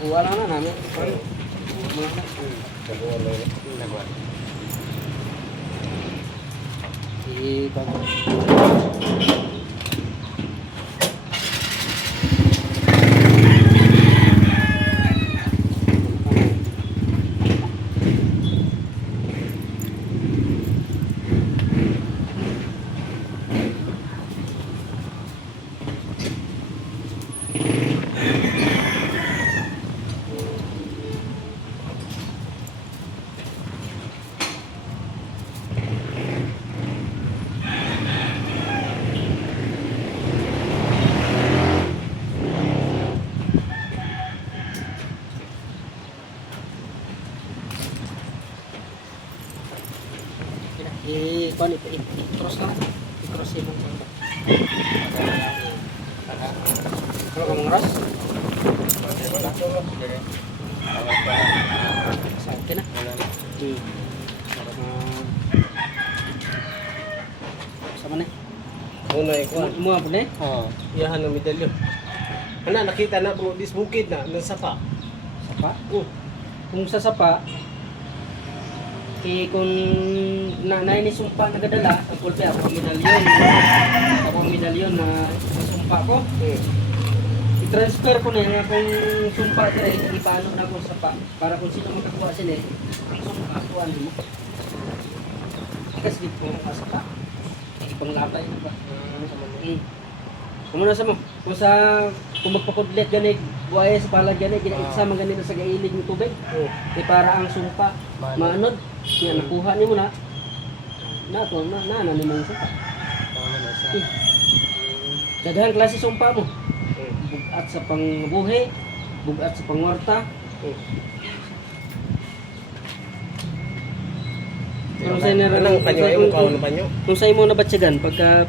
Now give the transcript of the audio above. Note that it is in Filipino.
nakuha lang na namin. Nakuha lang. Nakuha. I-cross lang. I-cross yung mga. Kalau kamu ngeras? Sakit na. Sama na. Muna ikuan. Mo apa ni? Iyahan ng medalyo. Ana nakita na po dis bukid na ng sapa. Sapa? Kung sa sapa, kung ni sumpa nagadala sa pulpe ako medalyon na sumpa ko. I-transfer ko na yung akong sumpa dire ipano na ko sa para kung sino makakuha sila ang sumpa kuan mo. Kasi dito ko sa pa. Ipanglatay na ba? Kumuna sa mo. Kung magpakudlet ganit buhay sa palag ganit ginasama ganit sa gailig ng tubig. Para ang sumpa maanod. Yan nakuha nimo na. Nato na ni mong sumpa. Daghang klase sumpa mo. Bugat sa pangbuhi, bugat sa pangwarta. Kung sa imo na batyagan pagka